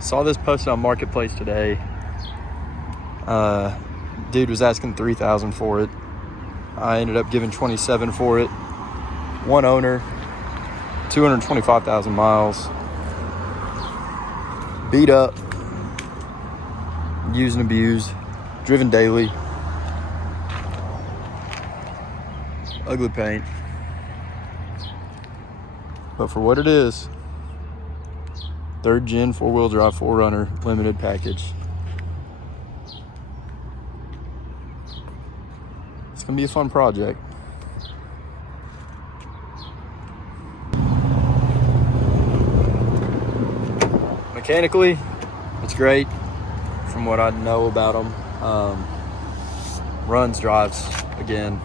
Saw this posted on Marketplace today. Dude was asking $3,000 for it. I ended up giving $27,000 for it. One owner, 225,000 miles. Beat up, used and abused, driven daily. Ugly paint. But for what it is, 3rd gen 4-wheel drive 4Runner limited package. It's gonna be a fun project. Mechanically, it's great from what I know about them. Runs, drives, again.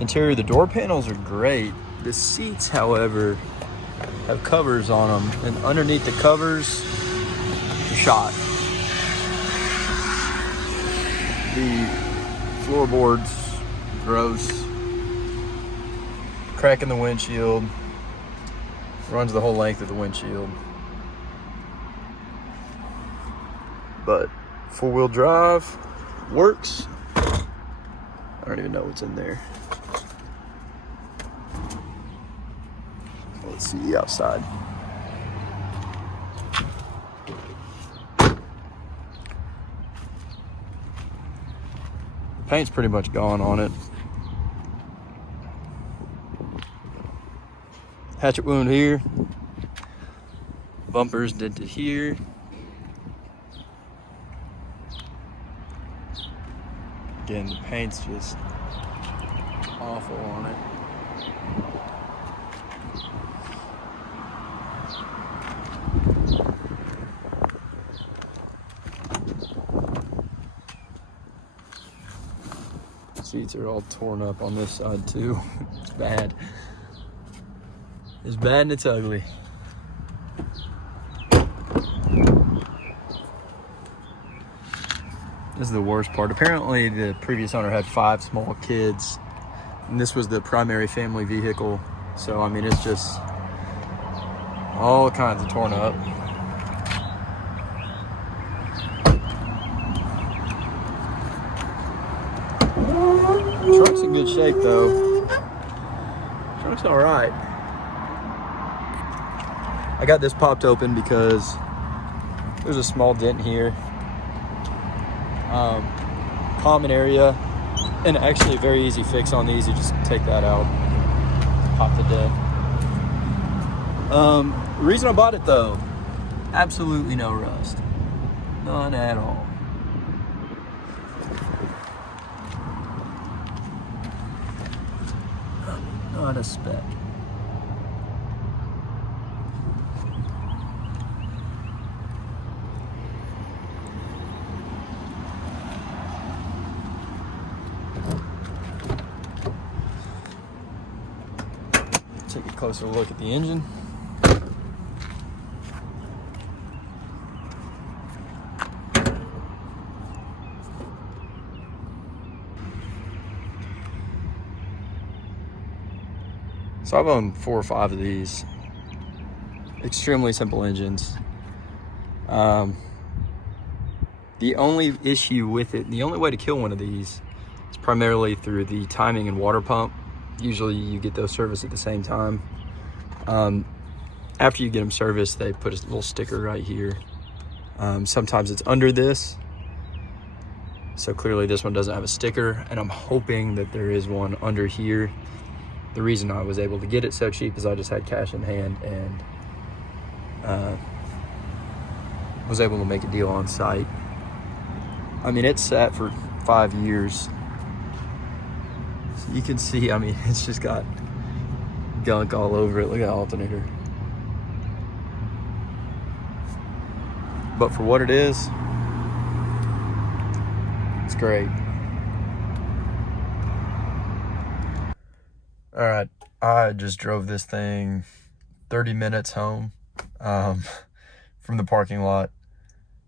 Interior, the door panels are great. The seats, however, have covers on them, and underneath the covers, you're shot. The floorboards, gross. Crack in the windshield. Runs the whole length of the windshield. But 4-wheel drive works. I don't even know what's in there. Let's see the outside. The paint's pretty much gone on it. Hatchet wound here. Bumpers dented here. Again, the paint's just awful on it. Seats are all torn up on this side too. It's bad. It's bad and it's ugly. This is the worst part. Apparently the previous owner had 5 small kids, and this was the primary family vehicle. So I mean, it's just all kinds of torn up. Truck's in good shape though. Truck's all right. I got this popped open because there's a small dent here. Common area, and actually a very easy fix on these. You just take that out, pop the dent. The reason I bought it though, absolutely no rust. None at all. Not a speck. Take a closer look at the engine. So I've owned 4 or 5 of these. Extremely simple engines. The only issue with it, the only way to kill one of these is primarily through the timing and water pump. Usually you get those serviced at the same time. After you get them serviced, they put a little sticker right here. Sometimes it's under this. So clearly this one doesn't have a sticker, and I'm hoping that there is one under here. The reason I was able to get it so cheap is I just had cash in hand and was able to make a deal on site. I mean, it sat for 5 years. So you can see, I mean, it's just got gunk all over it. Look at the alternator. But for what it is, it's great. All right, I just drove this thing 30 minutes home from the parking lot.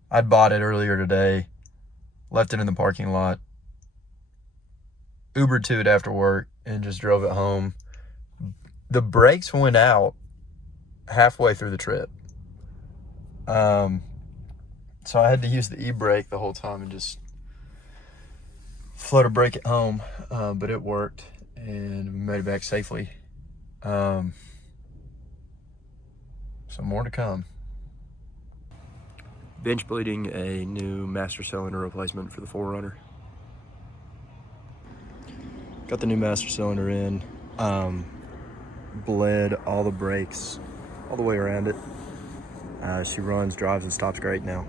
I'd bought it earlier today, left it in the parking lot, Ubered to it after work, and just drove it home. The brakes went out halfway through the trip. So I had to use the e-brake the whole time and just float a brake at home, but it worked and we made it back safely. So more to come. Bench bleeding a new master cylinder replacement for the 4Runner. Got the new master cylinder in, bled all the brakes all the way around it. She runs, drives, and stops great now.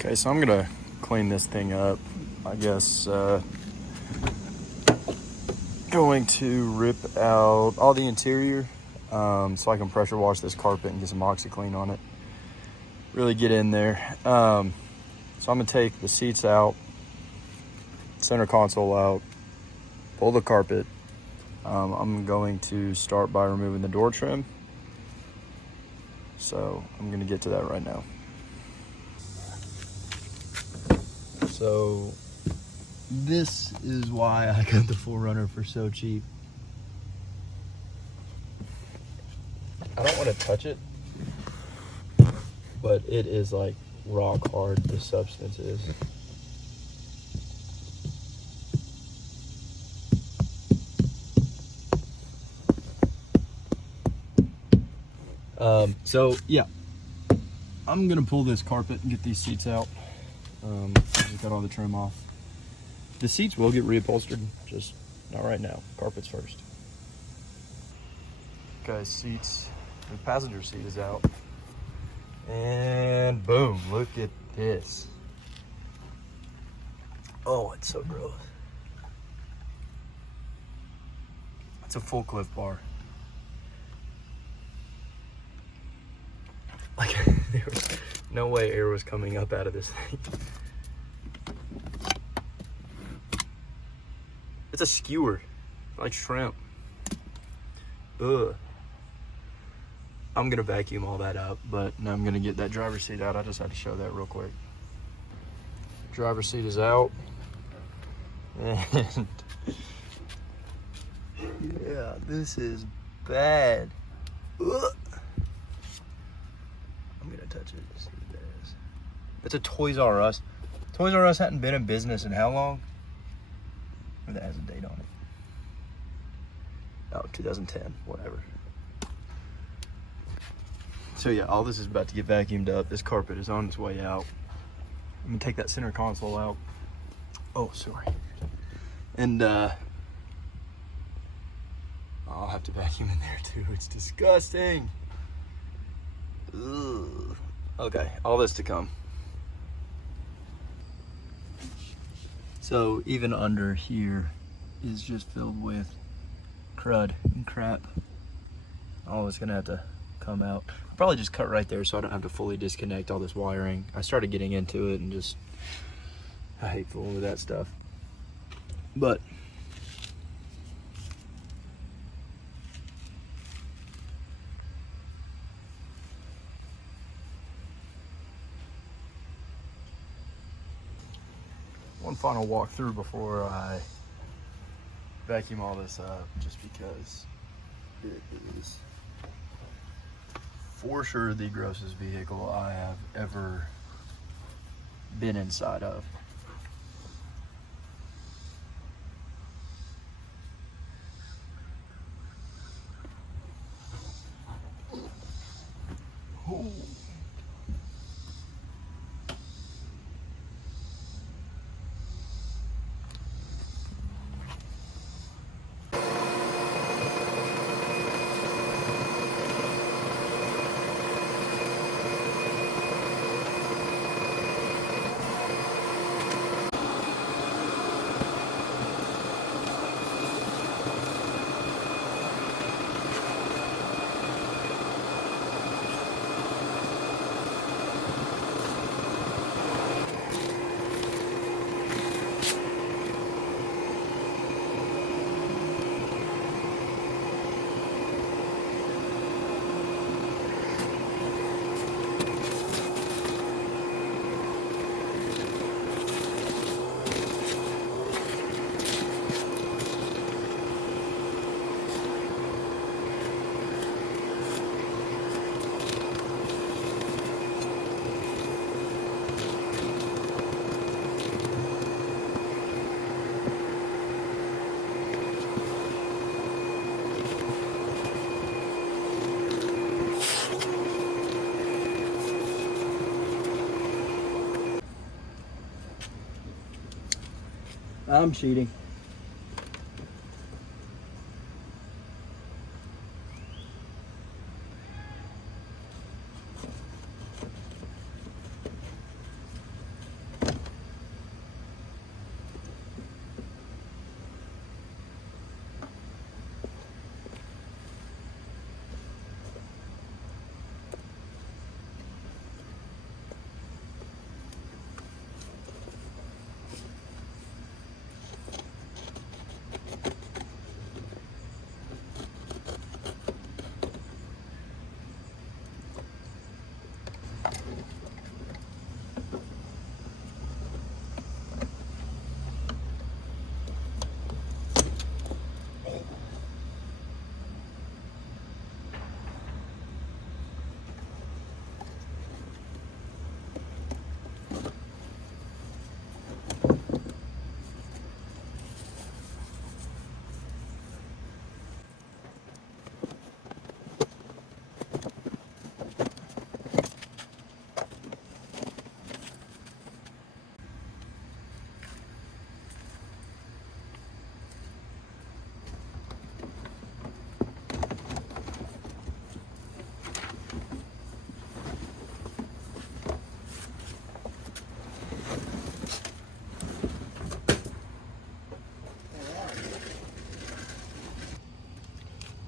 Okay, so I'm gonna clean this thing up. I guess going to rip out all the interior so I can pressure wash this carpet and get some OxyClean on it. Really get in there. So I'm gonna take the seats out, center console out, pull the carpet. I'm going to start by removing the door trim. So I'm gonna get to that right now. So this is why I got the 4Runner for so cheap. I don't want to touch it, but it is like rock hard, the substance is. So yeah, I'm gonna pull this carpet and get these seats out. Just got all the trim off. The seats will get reupholstered, just not right now. Carpet's first. Okay, seats. The passenger seat is out. And boom, look at this. Oh, it's so gross. It's a full Cliff Bar. Like, there was no way air was coming up out of this thing. It's a skewer, like shrimp. Ugh. I'm gonna vacuum all that up, but now I'm gonna get that driver's seat out. I just had to show that real quick. Driver's seat is out. And yeah, this is bad. Ugh. I'm gonna touch it to see what that is. It's a Toys R Us. Toys R Us hadn't been in business in how long? Or that has a date on it. Oh, 2010, whatever. So yeah, all this is about to get vacuumed up. This carpet is on its way out. I'm gonna take that center console out. Oh, sorry. And I'll have to vacuum in there too. It's disgusting. Ugh. Okay, all this to come. So even under here is just filled with crud and crap. Oh, it's gonna have to come out. I'll probably just cut right there so I don't have to fully disconnect all this wiring. I started getting into it and just, I hate fooling with that stuff. But one final walkthrough before I vacuum all this up, just because it is for sure the grossest vehicle I have ever been inside of. Ooh. I'm cheating.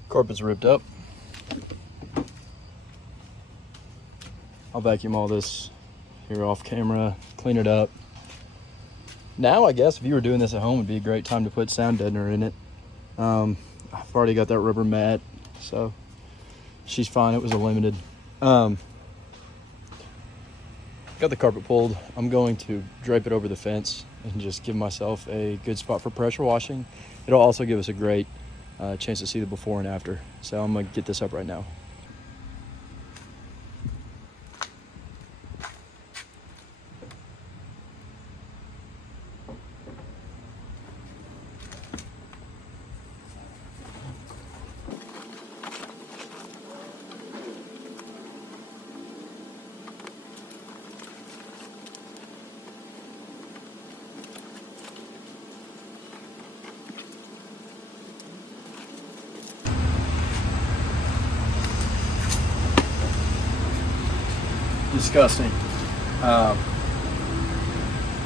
Carpet's ripped up. I'll vacuum all this here off camera, clean it up. Now, I guess if you were doing this at home, would be a great time to put sound deadener in it. I've already got that rubber mat, so she's fine. It was a limited. Got the carpet pulled. I'm going to drape it over the fence and just give myself a good spot for pressure washing. It'll also give us a great chance to see the before and after. So I'm gonna get this up right now. Disgusting.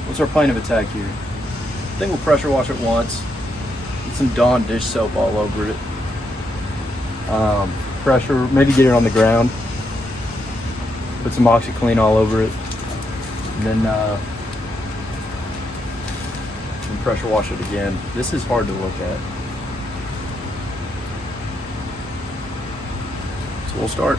What's our plan of attack here? think we'll pressure wash it once. Get some Dawn dish soap all over it. Pressure, maybe get it on the ground. Put some OxyClean all over it. And then pressure wash it again. This is hard to look at. So we'll start.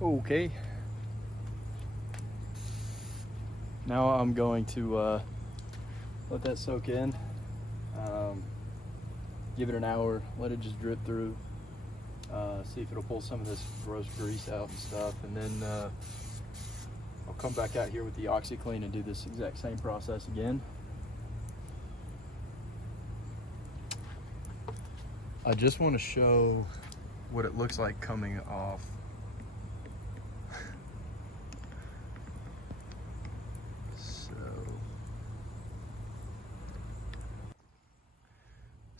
Okay. Now I'm going to let that soak in. Give it an hour, let it just drip through. See if it'll pull some of this gross grease out and stuff. And then I'll come back out here with the OxyClean and do this exact same process again. I just want to show what it looks like coming off.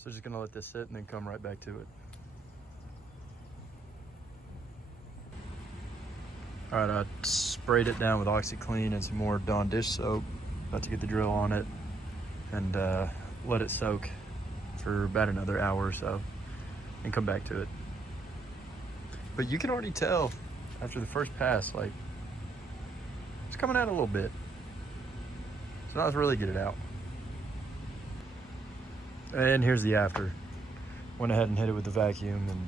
So just gonna let this sit and then come right back to it. All right, I sprayed it down with OxyClean and some more Dawn dish soap. About to get the drill on it and let it soak for about another hour or so and come back to it. But you can already tell after the first pass, like, it's coming out a little bit. So now let's really get it out. And here's the after. Went ahead and hit it with the vacuum and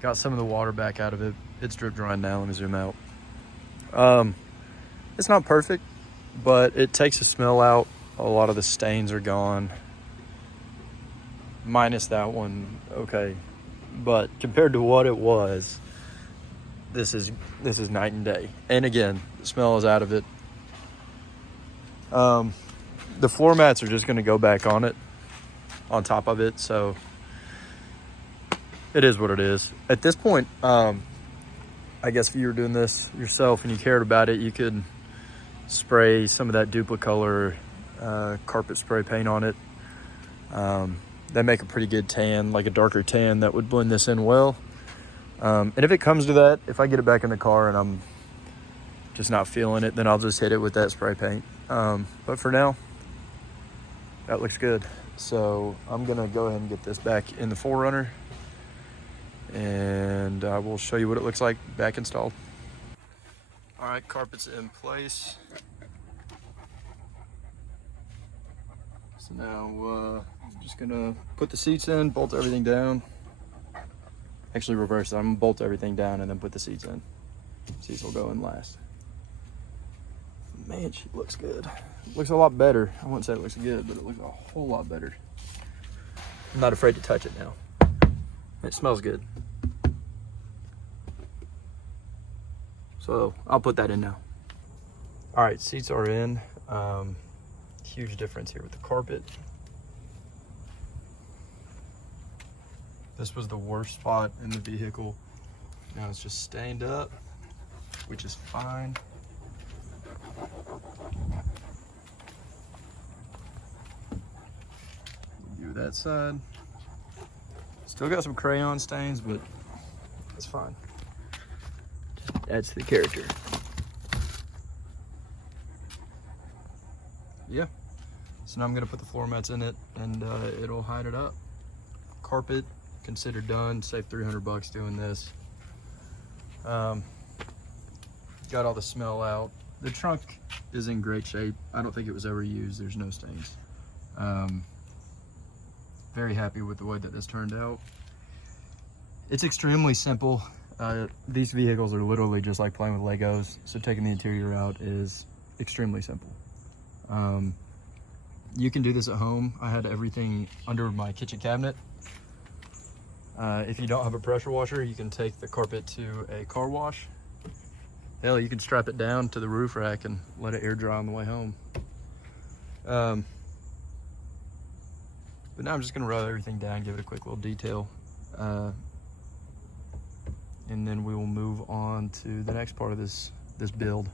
got some of the water back out of it. It's drip drying now. Let me zoom out. It's not perfect, but it takes the smell out. A lot of the stains are gone. Minus that one, okay. But compared to what it was, this is night and day. And again, the smell is out of it. The floor mats are just gonna go back on it, on top of it, so it is what it is. At this point, I guess if you were doing this yourself and you cared about it, you could spray some of that Duplicolor carpet spray paint on it. They make a pretty good tan, like a darker tan that would blend this in well. And if it comes to that, if I get it back in the car and I'm just not feeling it, then I'll just hit it with that spray paint. But for now, that looks good. So I'm gonna go ahead and get this back in the 4Runner and I will show you what it looks like back installed. All right, carpet's in place. So now I'm just gonna put the seats in, bolt everything down. Actually reverse it, I'm gonna bolt everything down and then put the seats in. Seats will go in last. Man, she looks good. Looks a lot better. I wouldn't say it looks good, but it looks a whole lot better. I'm not afraid to touch it now. It smells good. So I'll put that in now. All right, seats are in. Huge difference here with the carpet. This was the worst spot in the vehicle. Now it's just stained up, which is fine. Do that side. Still got some crayon stains, but that's fine. Just adds to the character. yeah, so now I'm gonna put the floor mats in it, and it'll hide it up. Carpet considered done. Saved $300 doing this. Got all the smell out. The trunk is in great shape. I don't think it was ever used. There's no stains. Very happy with the way that this turned out. It's extremely simple. These vehicles are literally just like playing with Legos, so taking the interior out is extremely simple. You can do this at home. I had everything under my kitchen cabinet. If you don't have a pressure washer, you can take the carpet to a car wash. Hell, you can strap it down to the roof rack and let it air dry on the way home. But now I'm just gonna rub everything down, give it a quick little detail. And then we will move on to the next part of this build.